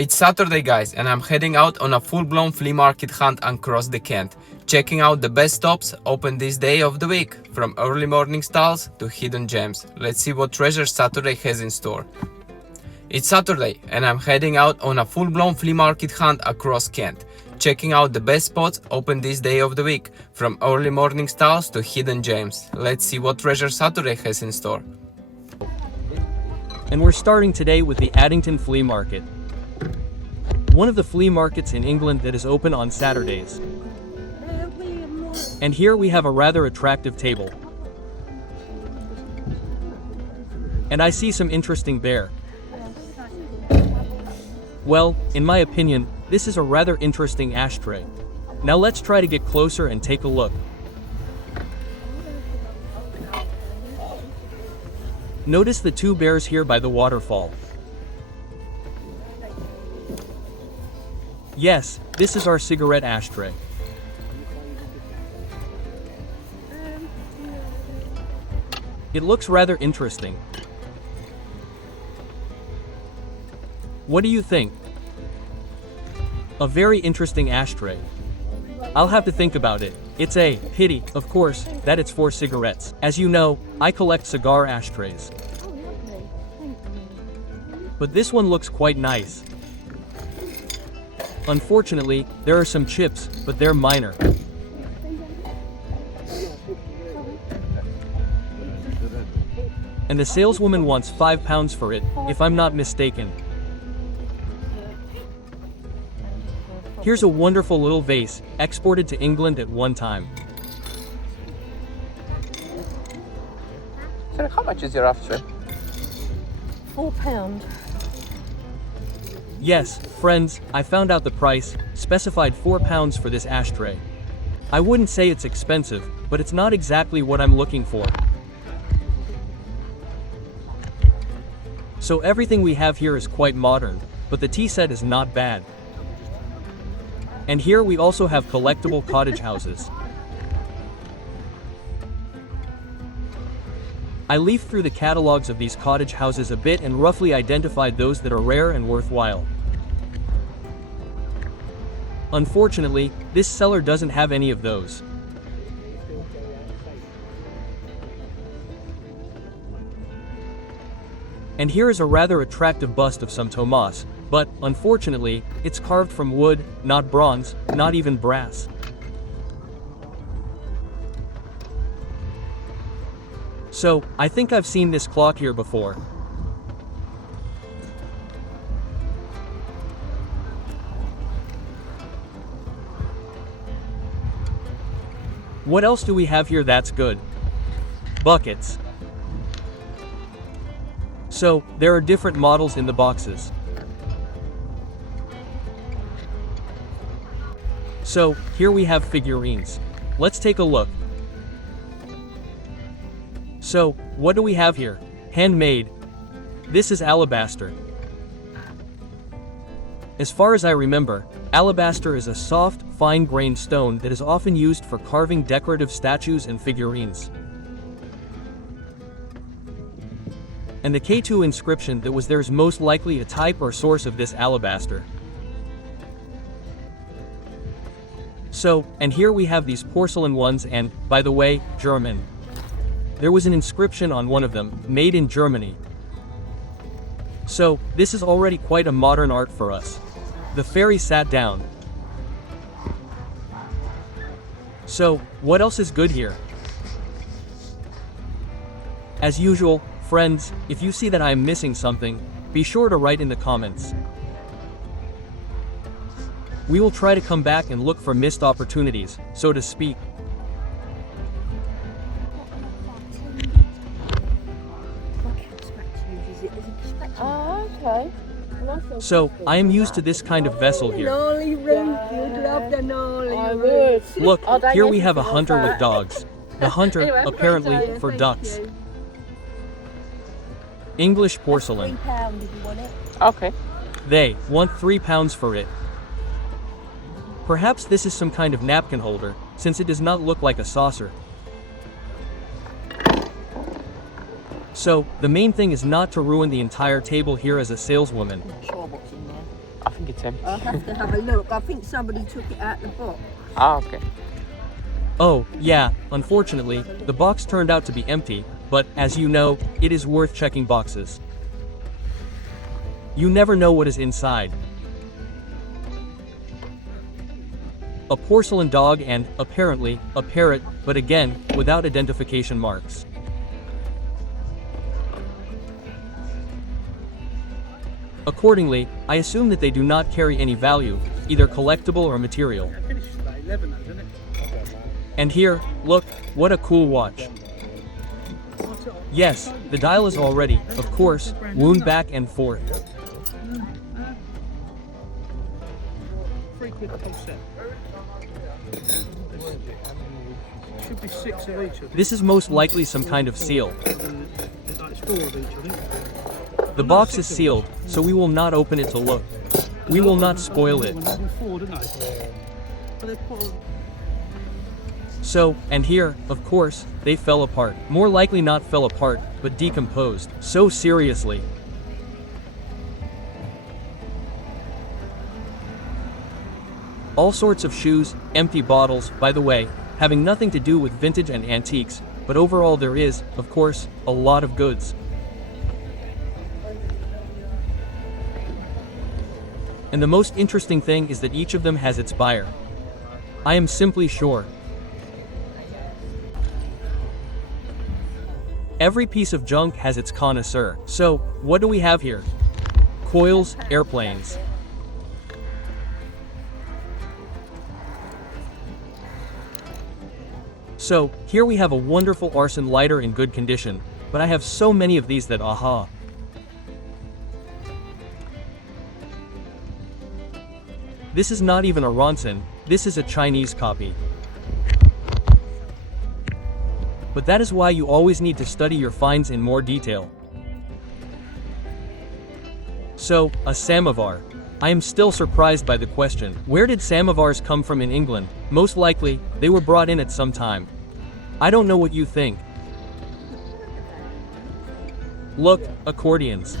It's Saturday, guys, and I'm heading out on a full-blown flea market hunt across the Kent, checking out the best stops open this day of the week, from early morning stalls to hidden gems. Let's see what treasure Saturday has in store. It's Saturday, and I'm heading out on a full-blown flea market hunt across Kent, checking out the best spots open this day of the week, from early morning stalls to hidden gems. Let's see what treasure Saturday has in store. And we're starting today with the Addington Flea Market, one of the flea markets in England that is open on Saturdays. And here we have a rather attractive table. And I see some interesting bear. Well, in my opinion, this is a rather interesting ashtray. Now let's try to get closer and take a look. Notice the two bears here by the waterfall. Yes, this is our cigarette ashtray. It looks rather interesting. What do you think? A very interesting ashtray. I'll have to think about it. It's a pity, of course, that it's for cigarettes. As you know, I collect cigar ashtrays. But this one looks quite nice. Unfortunately, there are some chips, but they're minor. And the saleswoman wants £5 for it, if I'm not mistaken. Here's a wonderful little vase, exported to England at one time. Sorry, how much is your ashtray? £4. Yes, friends, I found out the price, specified £4 for this ashtray. I wouldn't say it's expensive, but it's not exactly what I'm looking for. So everything we have here is quite modern, but the tea set is not bad. And here we also have collectible cottage houses. I leafed through the catalogs of these cottage houses a bit and roughly identified those that are rare and worthwhile. Unfortunately, this seller doesn't have any of those. And here is a rather attractive bust of some Tomas, but, unfortunately, it's carved from wood, not bronze, not even brass. So, I think I've seen this clock here before. What else do we have here that's good? Buckets. So, there are different models in the boxes. So, here we have figurines. Let's take a look. So, what do we have here? Handmade. This is alabaster. As far as I remember, alabaster is a soft, fine-grained stone that is often used for carving decorative statues and figurines. And the K2 inscription that was there is most likely a type or source of this alabaster. So, and here we have these porcelain ones and, by the way, German. There was an inscription on one of them, made in Germany. So, this is already quite a modern art for us. The fairy sat down. So, what else is good here? As usual, friends, if you see that I am missing something, be sure to write in the comments. We will try to come back and look for missed opportunities, so to speak. Oh, okay. So, I am used to this kind of vessel here. I would. Look, here we have a hunter with dogs. The hunter, apparently, for ducks. English porcelain. £3 if you want it. Okay. They want £3 for it. Perhaps this is some kind of napkin holder, since it does not look like a saucer. So, the main thing is not to ruin the entire table here as a saleswoman. in there? I think it's empty. I'll have to have a look. I think somebody took it out the box. Ah, okay. Oh, yeah, unfortunately, the box turned out to be empty, but, as you know, it is worth checking boxes. You never know what is inside. A porcelain dog and, apparently, a parrot, but again, without identification marks. Accordingly, I assume that they do not carry any value, either collectible or material. And here, look, what a cool watch. Yes, the dial is already, of course, wound back and forth. £3 the whole set. Should be 6 of each. This is most likely some kind of seal. It's 4 of each, I think. The box is sealed, so we will not open it to look. We will not spoil it. So, and here, of course, they fell apart. More likely not fell apart, but decomposed. So seriously. All sorts of shoes, empty bottles, by the way, having nothing to do with vintage and antiques, but overall there is, of course, a lot of goods. And the most interesting thing is that each of them has its buyer. I am simply sure. Every piece of junk has its connoisseur. So, what do we have here? Coils, airplanes. So, here we have a wonderful arson lighter in good condition, but I have so many of these that aha. This is not even a Ronson, this is a Chinese copy. But that is why you always need to study your finds in more detail. So, a samovar. I am still surprised by the question. Where did samovars come from in England? Most likely, they were brought in at some time. I don't know what you think. Look, accordions.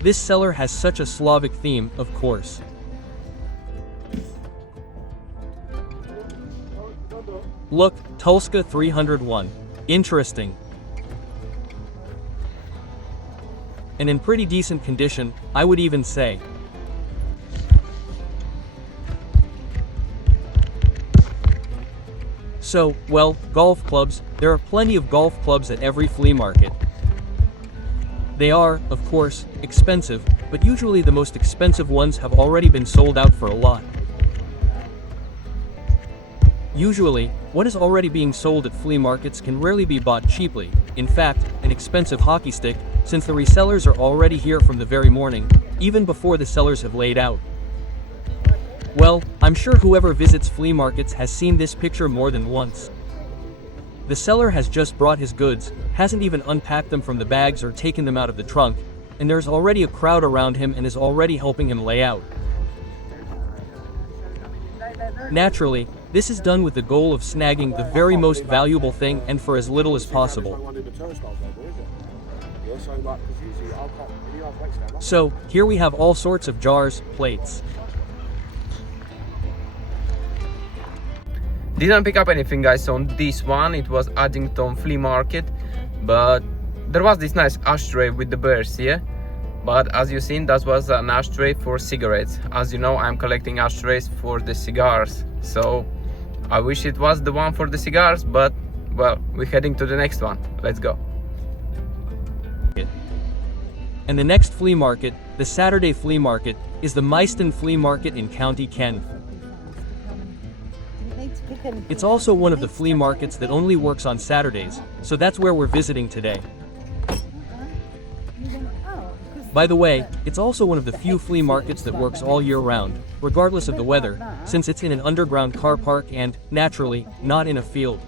This cellar has such a Slavic theme, of course. Look, Tulska 301. Interesting. And in pretty decent condition, I would even say. So, well, golf clubs, there are plenty of golf clubs at every flea market. They are, of course, expensive, but usually the most expensive ones have already been sold out for a lot. Usually, what is already being sold at flea markets can rarely be bought cheaply. In fact, an expensive hockey stick, since the resellers are already here from the very morning, even before the sellers have laid out. Well, I'm sure whoever visits flea markets has seen this picture more than once. The seller has just brought his goods, hasn't even unpacked them from the bags or taken them out of the trunk, and there's already a crowd around him and is already helping him lay out. Naturally, this is done with the goal of snagging the very most valuable thing and for as little as possible. So, here we have all sorts of jars, plates. Didn't pick up anything, guys, on this one. It was Addington flea market, but there was this nice ashtray with the bears here. But as you've seen, that was an ashtray for cigarettes. As you know, I'm collecting ashtrays for the cigars, so I wish it was the one for the cigars, but well, we're heading to the next one. Let's go. And the next flea market, the Saturday flea market, is the Mystone Flea Market in County Kent. It's also one of the flea markets that only works on Saturdays, so that's where we're visiting today. By the way, it's also one of the few flea markets that works all year round, regardless of the weather, since it's in an underground car park and, naturally, not in a field.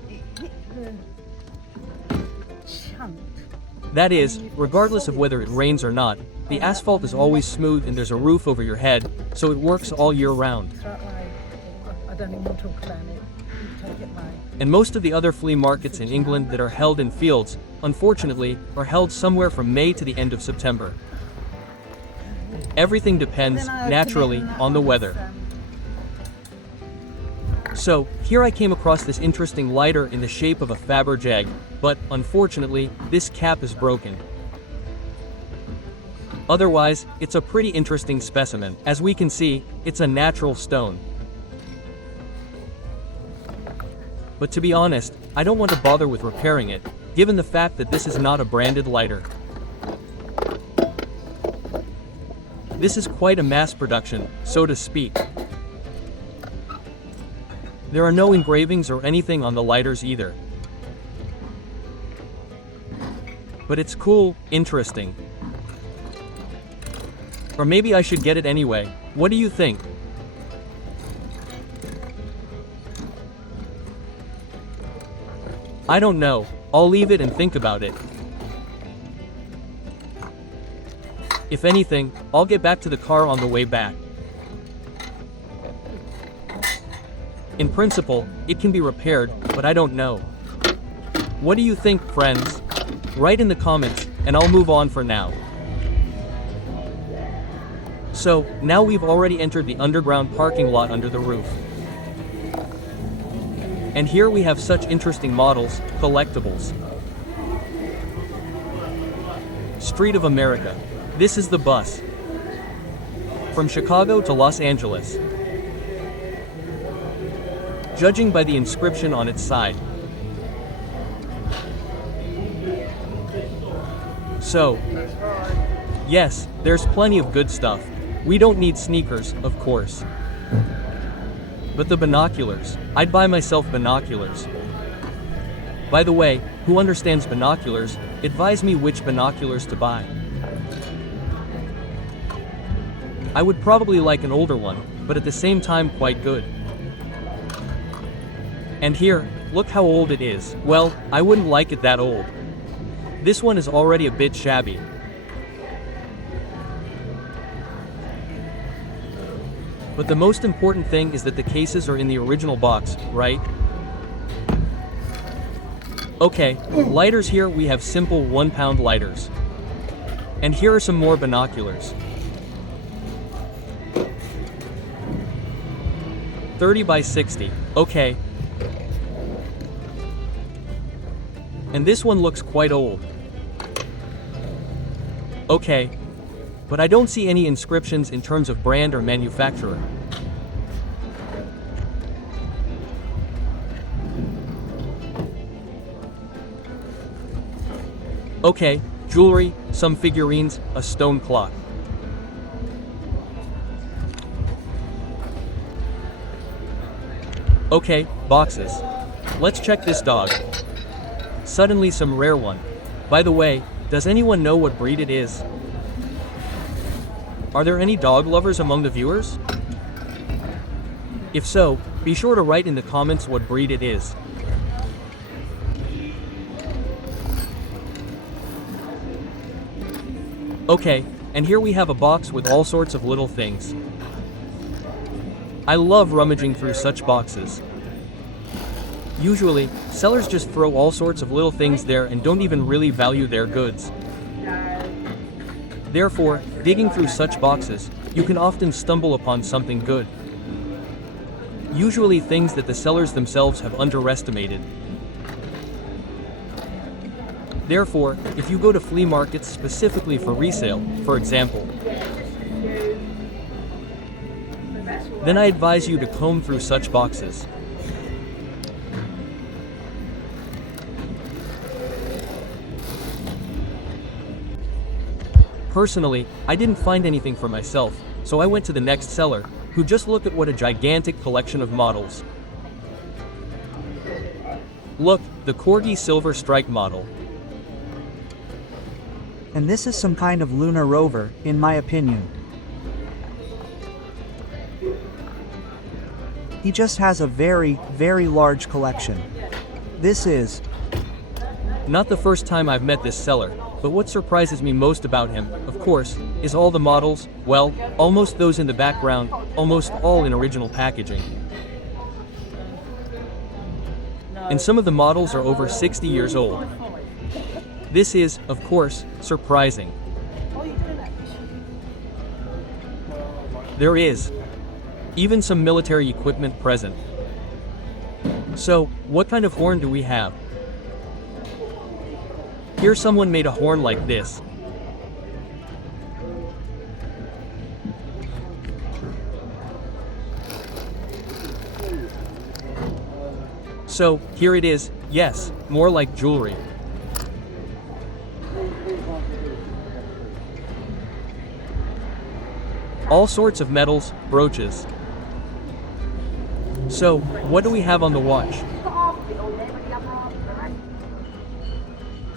That is, regardless of whether it rains or not, the asphalt is always smooth and there's a roof over your head, so it works all year round. I don't even want to talk about it. And most of the other flea markets in England that are held in fields, unfortunately, are held somewhere from May to the end of September. Everything depends, naturally, on the weather. So, here I came across this interesting lighter in the shape of a Faber jag, but, unfortunately, this cap is broken. Otherwise, it's a pretty interesting specimen. As we can see, it's a natural stone. But to be honest, I don't want to bother with repairing it, given the fact that this is not a branded lighter. This is quite a mass production, so to speak. There are no engravings or anything on the lighters either. But it's cool, interesting. Or maybe I should get it anyway. What do you think? I don't know. I'll leave it and think about it. If anything, I'll get back to the car on the way back. In principle, it can be repaired, but I don't know. What do you think, friends? Write in the comments, and I'll move on for now. So, now we've already entered the underground parking lot under the roof. And here we have such interesting models, collectibles. Street of America. This is the bus. From Chicago to Los Angeles. Judging by the inscription on its side. So, yes, there's plenty of good stuff. We don't need sneakers, of course. But the binoculars. I'd buy myself binoculars. By the way, who understands binoculars, advise me which binoculars to buy. I would probably like an older one, but at the same time quite good. And here, look how old it is. Well, I wouldn't like it that old. This one is already a bit shabby. But the most important thing is that the cases are in the original box, right? Okay, lighters. Here we have simple 1-pound lighters. And here are some more binoculars. 30 by 60, okay. And this one looks quite old. Okay. But I don't see any inscriptions in terms of brand or manufacturer. Okay, jewelry, some figurines, a stone clock. Okay, boxes. Let's check this dog. Suddenly some rare one. By the way, does anyone know what breed it is? Are there any dog lovers among the viewers? If so, be sure to write in the comments what breed it is. Okay, and here we have a box with all sorts of little things. I love rummaging through such boxes. Usually, sellers just throw all sorts of little things there and don't even really value their goods. Therefore, digging through such boxes, you can often stumble upon something good. Usually things that the sellers themselves have underestimated. Therefore, if you go to flea markets specifically for resale, for example, then I advise you to comb through such boxes. Personally, I didn't find anything for myself, so I went to the next seller, who just looked at what a gigantic collection of models. Look, the Corgi Silver Strike model. And this is some kind of lunar rover, in my opinion. He just has a very, very large collection. This is not the first time I've met this seller, but what surprises me most about him, of course, is all the models, well, almost those in the background, almost all in original packaging. and some of the models are over 60 years old. This is, of course, surprising. There is even some military equipment present. So, what kind of horn do we have? Here someone made a horn like this. So, here it is, yes, more like jewelry. All sorts of metals, brooches. So, what do we have on the watch?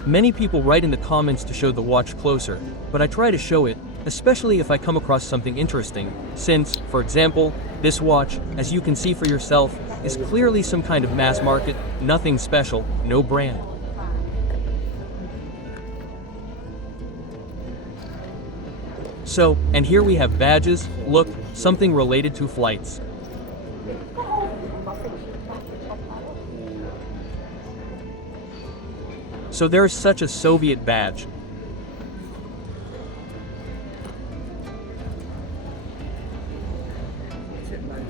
Many people write in the comments to show the watch closer, but I try to show it, especially if I come across something interesting, since, for example, this watch, as you can see for yourself, is clearly some kind of mass market, nothing special, no brand. So, and here we have badges, look, something related to flights. So there is such a Soviet badge.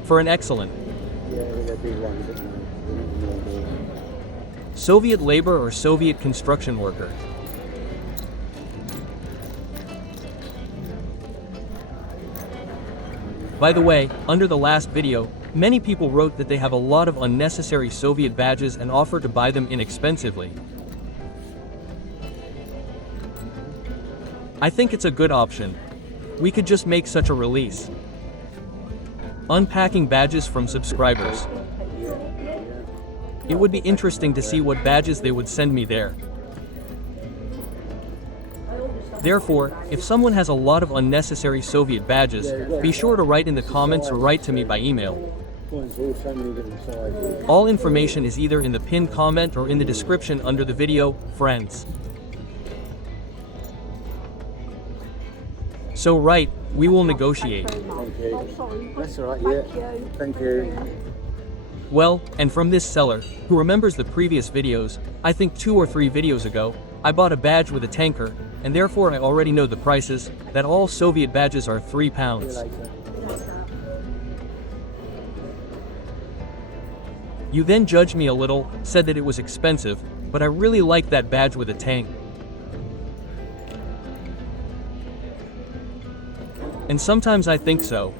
For an excellent Soviet labor or Soviet construction worker. By the way, under the last video, many people wrote that they have a lot of unnecessary Soviet badges and offer to buy them inexpensively. I think it's a good option. We could just make such a release. Unpacking badges from subscribers. It would be interesting to see what badges they would send me there. Therefore, if someone has a lot of unnecessary Soviet badges, be sure to write in the comments or write to me by email. All information is either in the pinned comment or in the description under the video, friends. So right, we will negotiate. That's all right, yeah. Thank you. Well, and from this seller, who remembers the previous videos, I think 2 or 3 videos ago, I bought a badge with a tanker, and therefore I already know the prices, that all Soviet badges are £3. You then judged me a little, said that it was expensive, but I really like that badge with a tank. And sometimes I think so.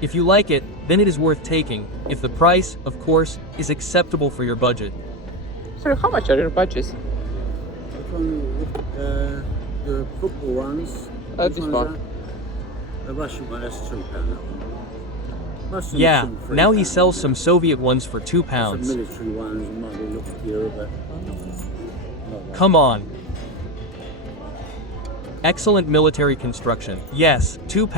If you like it, then it is worth taking, if the price, of course, is acceptable for your budget. So how much are your badges? The football ones. This one. The Russian one, that's £2. Most of them Yeah, are £3. now he sells some Soviet ones for £2. Some military ones might be a little dearer, but Come on. Excellent military construction. Yes, £2.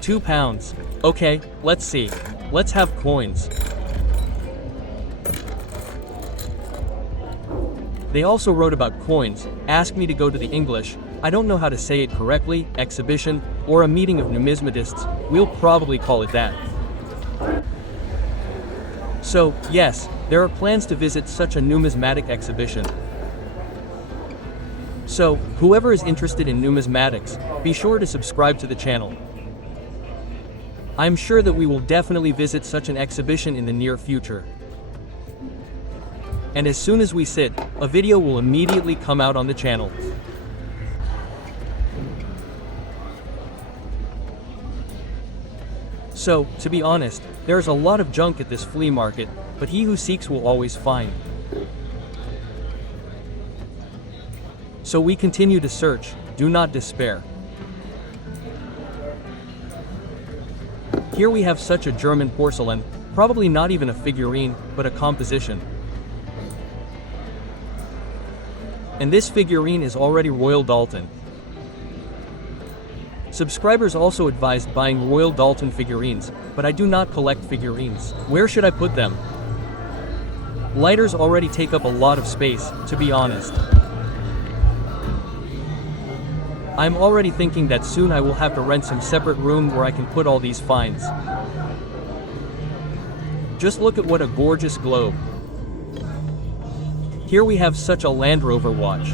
£2. Okay, let's see. Let's have coins. They also wrote about coins, asked me to go to the English, I don't know how to say it correctly, exhibition, or a meeting of numismatists, we'll probably call it that. So, yes, there are plans to visit such a numismatic exhibition. So, whoever is interested in numismatics, be sure to subscribe to the channel. I'm sure that we will definitely visit such an exhibition in the near future. And as soon as we sit, a video will immediately come out on the channel. So, to be honest, there is a lot of junk at this flea market, but he who seeks will always find. So we continue to search, do not despair. Here we have such a German porcelain, probably not even a figurine, but a composition. And this figurine is already Royal Dalton. Subscribers also advised buying Royal Dalton figurines, but I do not collect figurines. Where should I put them? Lighters already take up a lot of space, to be honest. I'm already thinking that soon I will have to rent some separate room where I can put all these finds. Just look at what a gorgeous globe. Here we have such a Land Rover watch.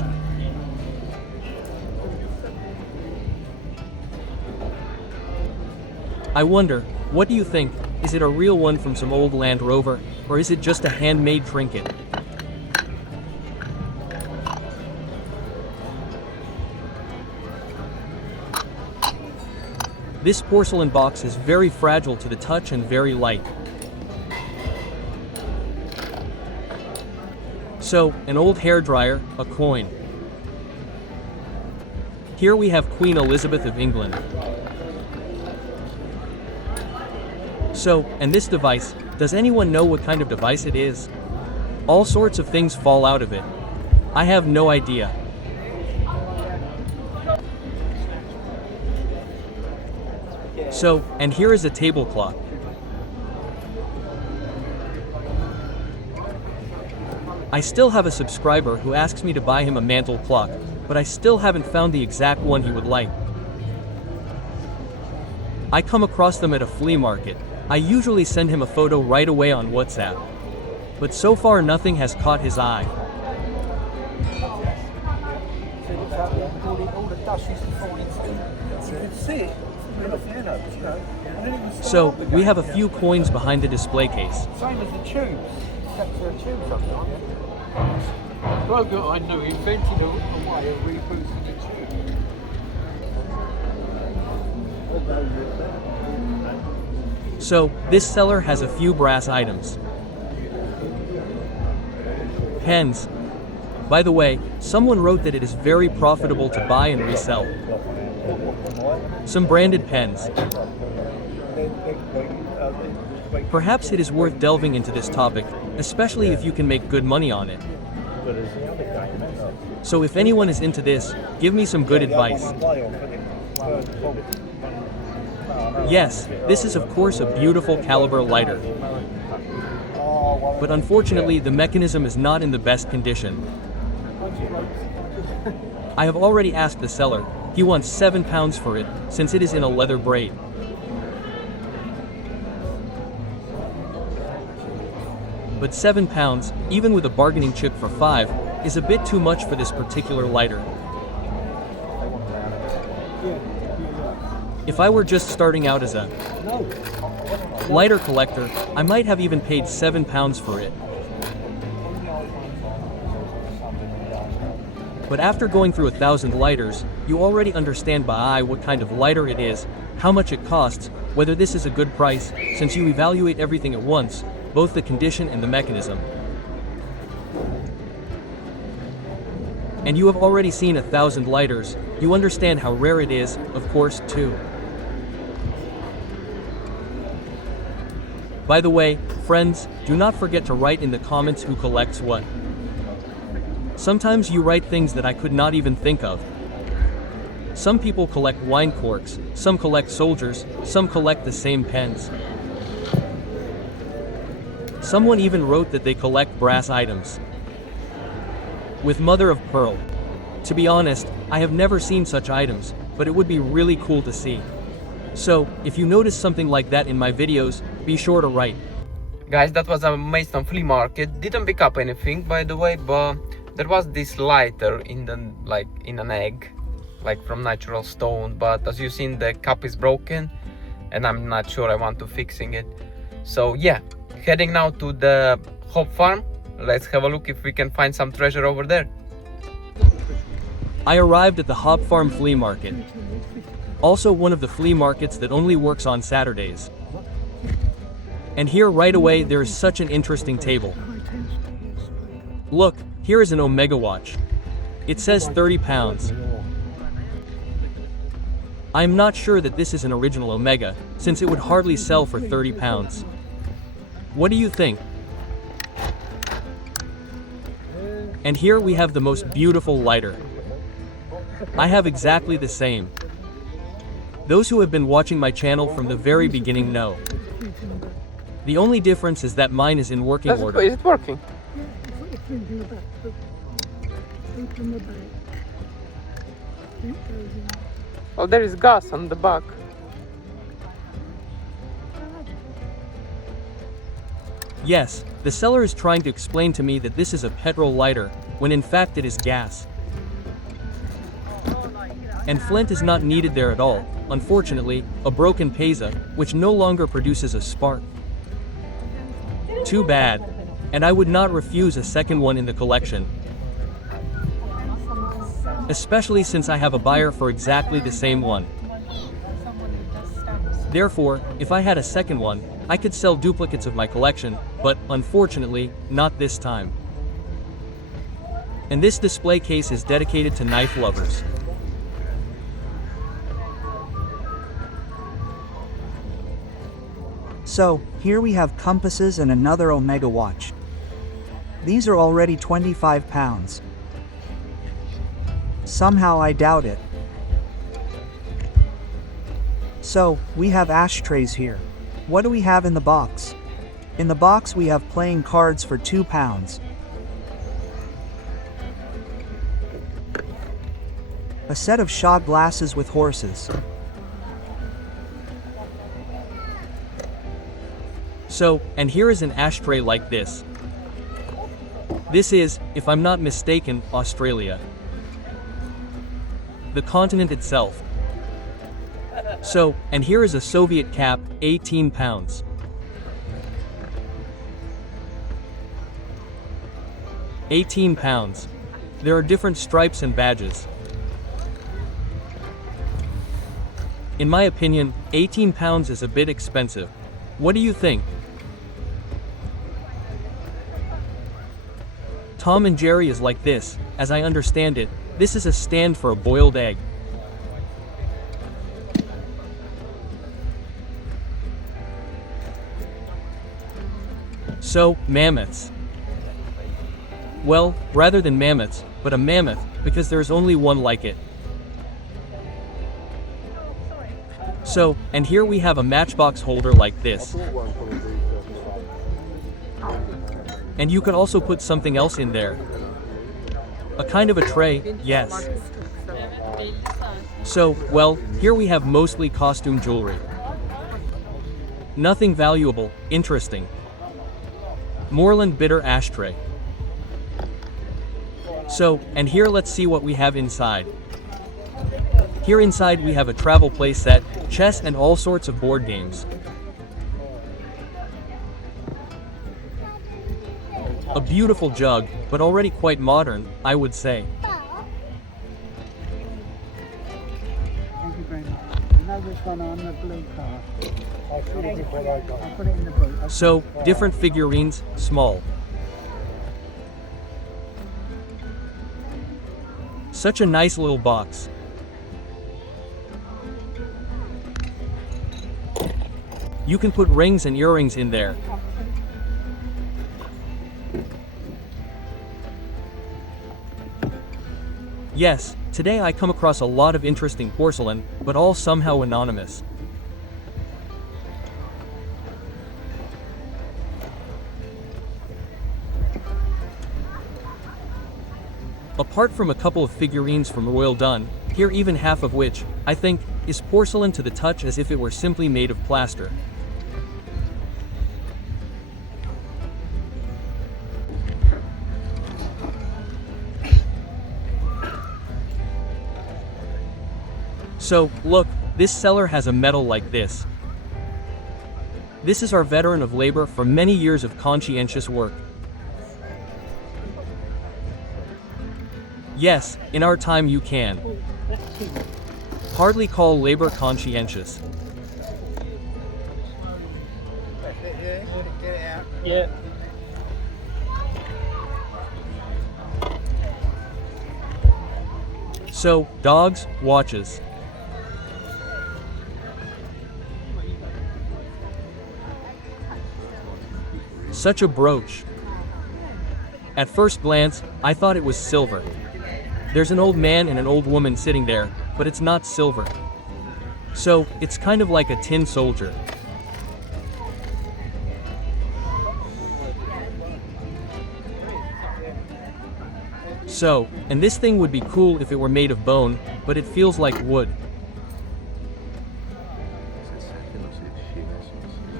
I wonder, what do you think? Is it a real one from some old Land Rover, or is it just a handmade trinket? This porcelain box is very fragile to the touch and very light. So, an old hairdryer, a coin. Here we have Queen Elizabeth of England. So, and this device, does anyone know what kind of device it is? All sorts of things fall out of it. I have no idea. So, and here is a table clock. I still have a subscriber who asks me to buy him a mantle clock, but I still haven't found the exact one he would like. I come across them at a flea market. I usually send him a photo right away on WhatsApp. But so far nothing has caught his eye. So, we have a few coins behind the display case. Same as the tubes. Except for a tube sometimes. Bloke that I knew invented a way of reboosting a tube. So, this seller has a few brass items. Pens. By the way, someone wrote that it is very profitable to buy and resell. Some branded pens. Perhaps it is worth delving into this topic, especially if you can make good money on it. So if anyone is into this, give me some good advice. Yes, this is of course a beautiful caliber lighter. But unfortunately the mechanism is not in the best condition. I have already asked the seller. He wants £7 for it, since it is in a leather braid. But £7, even with a bargaining chip for £5, is a bit too much for this particular lighter. If I were just starting out as a lighter collector, I might have even paid £7 for it. But after going through 1,000 lighters, you already understand by eye what kind of lighter it is, how much it costs, whether this is a good price, since you evaluate everything at once, both the condition and the mechanism. And you have already seen 1,000 lighters, you understand how rare it is, of course, too. By the way, friends, do not forget to write in the comments who collects what. Sometimes you write things that I could not even think of. Some people collect wine corks, some collect soldiers, some collect the same pens. Someone even wrote that they collect brass items. With mother of pearl. To be honest, I have never seen such items, but it would be really cool to see. So, if you notice something like that in my videos, be sure to write. Guys, that was a Maidstone flea market. Didn't pick up anything, by the way, but there was this lighter in an egg, like from natural stone. But as you've seen, the cup is broken, and I'm not sure I want to fixing it. So yeah, heading now to the Hob Farm. Let's have a look if we can find some treasure over there. I arrived at the Hob Farm flea market. Also one of the flea markets that only works on Saturdays. And here right away there is such an interesting table. Look, here is an Omega watch. It says £30. I am not sure that this is an original Omega, since it would hardly sell for £30. What do you think? And here we have the most beautiful lighter. I have exactly the same. Those who have been watching my channel from the very beginning know. The only difference is that mine is in working order. Is it working? Oh, there is gas on the back. Yes, the seller is trying to explain to me that this is a petrol lighter, when in fact it is gas. And flint is not needed there at all, unfortunately, a broken pesa, which no longer produces a spark. Too bad. And I would not refuse a second one in the collection. Especially since I have a buyer for exactly the same one. Therefore, if I had a second one, I could sell duplicates of my collection, but, unfortunately, not this time. And this display case is dedicated to knife lovers. So, here we have compasses and another Omega watch. These are already 25 pounds. Somehow I doubt it. So, we have ashtrays here. What do we have in the box? In the box we have playing cards for 2 pounds. A set of shot glasses with horses. So, and here is an ashtray like this. This is, if I'm not mistaken, Australia. The continent itself. So, and here is a Soviet cap, 18 pounds. £18. There are different stripes and badges. In my opinion, 18 pounds is a bit expensive. What do you think? Tom and Jerry is like this, as I understand it, this is a stand for a boiled egg. So, mammoths. Well, rather than mammoths, but a mammoth, because there's only one like it. So, and here we have a matchbox holder like this. And you can also put something else in there. A kind of a tray, yes. So, well, here we have mostly costume jewelry. Nothing valuable, interesting. Moreland bitter ashtray. So, and here let's see what we have inside. Here inside we have a travel play set, chess and all sorts of board games. A beautiful jug, but already quite modern, I would say. Thank you very much. I know which one on the blue car. I'll put it in the boot. So, different figurines, small. Such a nice little box. You can put rings and earrings in there. Yes, today I come across a lot of interesting porcelain, but all somehow anonymous. Apart from a couple of figurines from Royal Dun, here even half of which, I think, is porcelain to the touch as if it were simply made of plaster. So, look, this seller has a medal like this. This is our veteran of labor for many years of conscientious work. Yes, in our time you can hardly call labor conscientious. Yeah. So, dogs, watches. Such a brooch. At first glance, I thought it was silver. There's an old man and an old woman sitting there, but it's not silver. So, it's kind of like a tin soldier. So, and this thing would be cool if it were made of bone, but it feels like wood.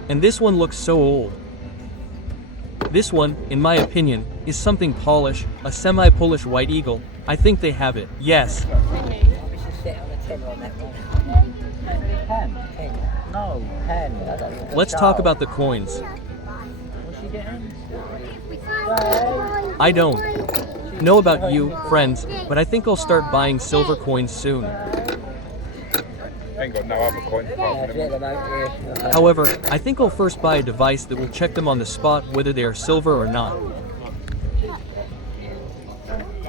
And this one looks so old. This one, in my opinion, is something Polish, a semi-Polish white eagle. I think they have it. Yes. We should sit on a 10 on that one. 10? No, 10. Let's talk about the coins. What's she getting? I don't know about you, friends, but I think I'll start buying silver coins soon. Ain't got no other coins apart from them. However, I think I'll first buy a device that will check them on the spot whether they are silver or not.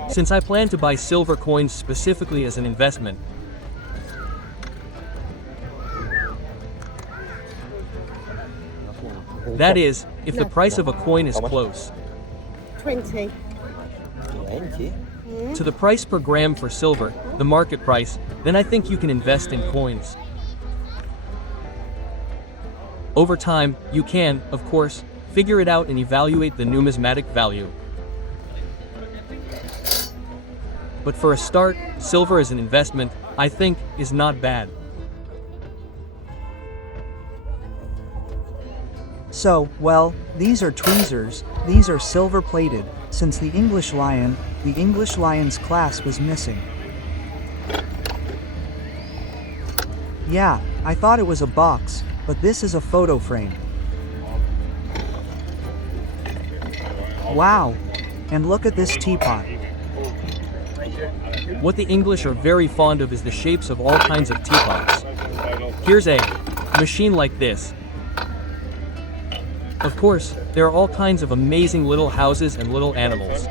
Since I plan to buy silver coins specifically as an investment. That is, if the price of a coin is close 20. to the price per gram for silver, the market price, then I think you can invest in coins. Over time, you can, of course, figure it out and evaluate the numismatic value. But for a start, silver as an investment, I think, is not bad. So, well, these are tweezers, these are silver plated, since the English lion's clasp was missing. Yeah, I thought it was a box, but this is a photo frame. Wow! And look at this teapot. What the English are very fond of is the shapes of all kinds of teapots. Here's a machine like this. Of course, there are all kinds of amazing little houses and little animals.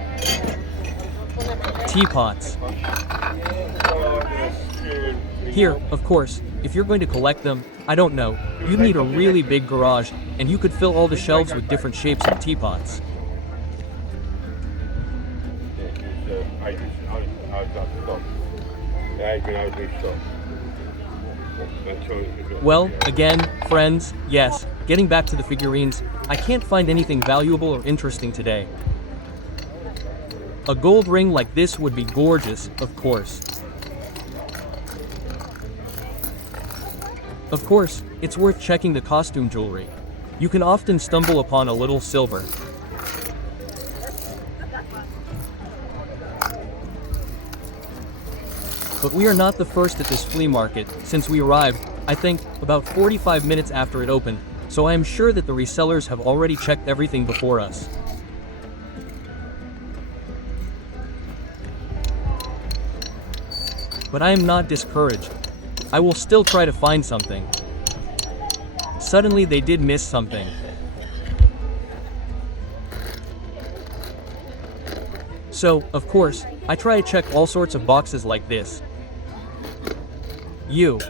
Teapots. Here, of course, if you're going to collect them, I don't know, you'd need a really big garage, and you could fill all the shelves with different shapes of teapots. Well, again, friends, yes, getting back to the figurines, I can't find anything valuable or interesting today. A gold ring like this would be gorgeous, of course. Of course, it's worth checking the costume jewelry. You can often stumble upon a little silver. But we are not the first at this flea market, since we arrived, I think, about 45 minutes after it opened, so I am sure that the resellers have already checked everything before us. But I am not discouraged. I will still try to find something. Suddenly they did miss something. So, of course, I try to check all sorts of boxes like this. You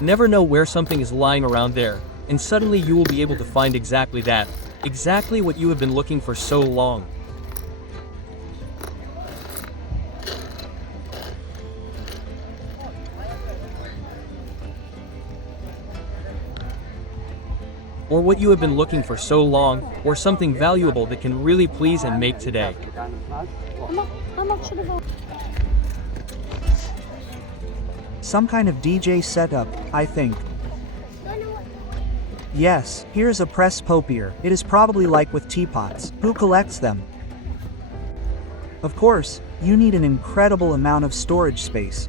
never know where something is lying around there, and suddenly you will be able to find exactly that, exactly what you have been looking for so long. Or what you have been looking for so long, or something valuable that can really please and make today. How much should I? Some kind of DJ setup, I think. Yes, here's a press popier. It is probably like with teapots. Who collects them? Of course, you need an incredible amount of storage space.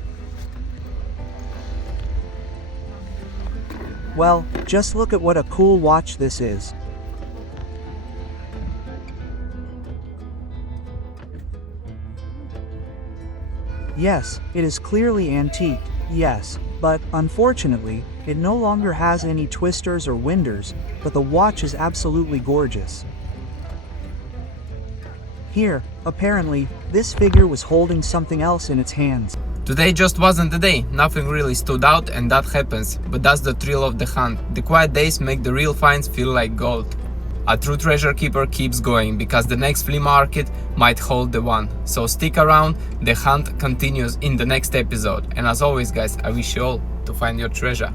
Well, just look at what a cool watch this is. Yes, it is clearly antique, yes, but, unfortunately, it no longer has any twisters or winders, but the watch is absolutely gorgeous. Here, apparently, this figure was holding something else in its hands. Today just wasn't the day, nothing really stood out, and that happens, but that's the thrill of the hunt. The quiet days make the real finds feel like gold. A true treasure keeper keeps going, because the next flea market might hold the one. So stick around, the hunt continues in the next episode, and as always guys, I wish you all to find your treasure.